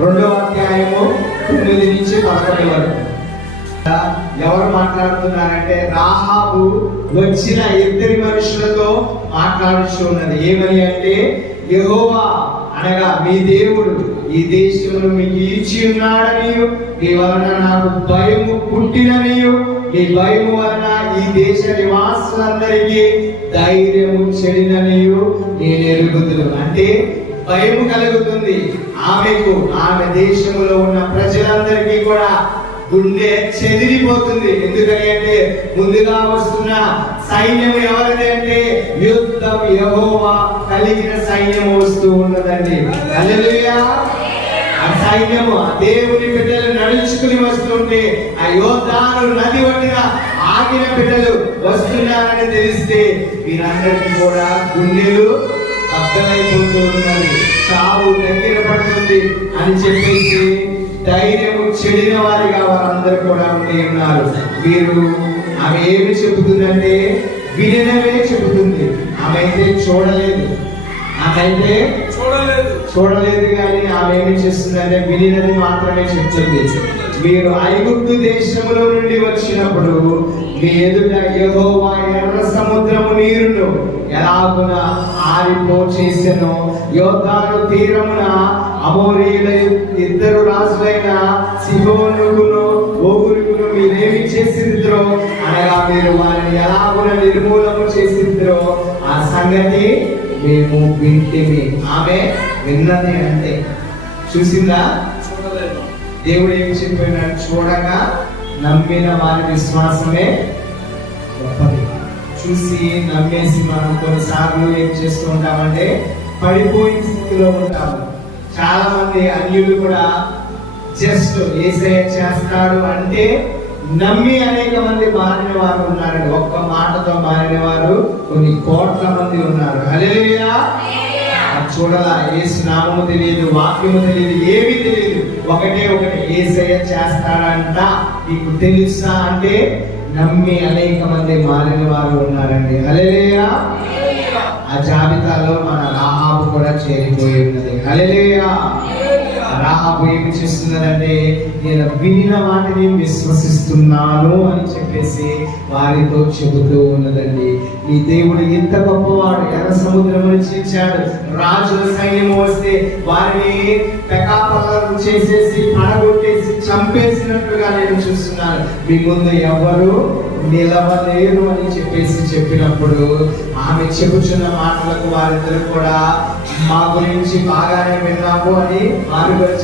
2వ అధ్యాయము 9 నుంచి 11 వరకు. ఎవరు మాట్లాడుతున్నారంటే రాహాబు వచ్చిన 2 మనుషులతో మాట్లాడుతూ ఉన్నది. ఏమని అంటే, యెహోవా అనగా మీ దేవుడు ఈ దేశంలో మీకు ఇచ్చి ఉన్నాడనియు, మీ వలన నాకు భయము పుట్టిననియు, మీ భయము వలన ఈ దేశ నివాసులందరికీ ధైర్యము చెడిననియు నేను ఎరుగుదును. అంటే భయము కలుగుతుంది ఆమెకు. ఆమె దేశంలో ఉన్న ప్రజలందరికీ కూడా గుండె చెదిరిపోతుంది. ఎందుకని అంటే ముందుగా వస్తున్న సైన్యం ఎవరిది అంటే యుద్ధం యెహోవా కలిగిన సైన్యం వస్తూ ఉన్నదండి. హల్లెలూయా. ఆ సైన్యము ఆ దేవుని బిడ్డలు నడుచుకుని వస్తుంటే, ఆ యోద్ధాలు నది ఒడ్డున ఆగిన బిడ్డలు వస్తున్నారని తెలిస్తే వీరందరికీ కూడా గుండెలు అర్థమైపోతూ ఉన్నది. చావు దగ్గర పడుతుంది అని చెప్పేసి ధైర్యము చెడిన వారిగా వారందరూ కూడా ఉండి ఉన్నారు. వీరు ఆమె ఏమి చెబుతుందంటే వినవే చెబుతుంది. ఆమె అయితే చూడలేదు కానీ ఆమె ఏమి చేస్తుందంటే వినినది మాత్రమే చెప్తుంది. మీరు ఐగుప్తు దేశంలో నుండి వచ్చినప్పుడు మీ ఎదుట యెహోవా ఎర్ర సముద్రము నీరును ఎలాగున ఆరిపో చేసెనో, యోర్దాను తీరమున అమోరీయుల 2 రాజులైన సీహోనుకును ఓగురుకును మీరేమి చేసిద్రో, అనగా మీరు వారిని ఎలాగున నిర్మూలన చేసిద్రో ఆ సంగతి మేము వింటిమి. ఆమె విన్నది అంటే చూసిందా? దేవుడు ఏమి చెప్పినాడు? చూడగా నమ్మిన వారి విశ్వాసమే గొప్పది. చూసి నమ్మేసి మనం కొన్నిసార్లు ఏం చేస్తూ ఉంటామంటే పడిపోయిన స్థితిలో ఉంటాము. చాలా మంది అన్యులు కూడా జస్ట్ యేసయ్య చేస్తాడు అంటే నమ్మి అనేక మంది మారిన వారు ఉన్నారండి. ఒక్క మాటతో మారిన వారు కొన్ని కోట్ల మంది ఉన్నారు. హల్లెలూయా. చూడాలా, యేసు నామము తెలియదు, వాక్యము తెలియదు, ఏమీ తెలియదు. ఒకటే యేసయ్య చేస్తాడంట నీకు తెలుసా అంటే నమ్మి అనేక మంది మారిన వారు ఉన్నారండి. హల్లెలూయా. ఆ జాబితాలో మన రాహాబు కూడా చేరిపోయి ఉన్నది. హల్లెలూయా. రాహాబు ఏమి చేస్తున్నదంటే నేను వినిన వాటిని విశ్వసిస్తున్నాను అని చెప్పేసి వారితో చెబుతూ ఉన్నదండి. ఈ దేవుడు ఎంత గొప్పవాడు! ఎర్ర సముద్రం నుంచి ఇచ్చాడు. రాజుల సైన్యం వస్తే వారిని పెకాపల్లం చేసేసి పడగొట్టేసి చంపేసినట్టుగా నేను చూస్తున్నాను. మీ ముందు ఎవరు నిలవలేరు అని చెప్పినప్పుడు ఆమె చెబుతున్న మాటలకు వారిద్దరు కూడా మా గురించి బాగానే విన్నాము అని వారు కూడా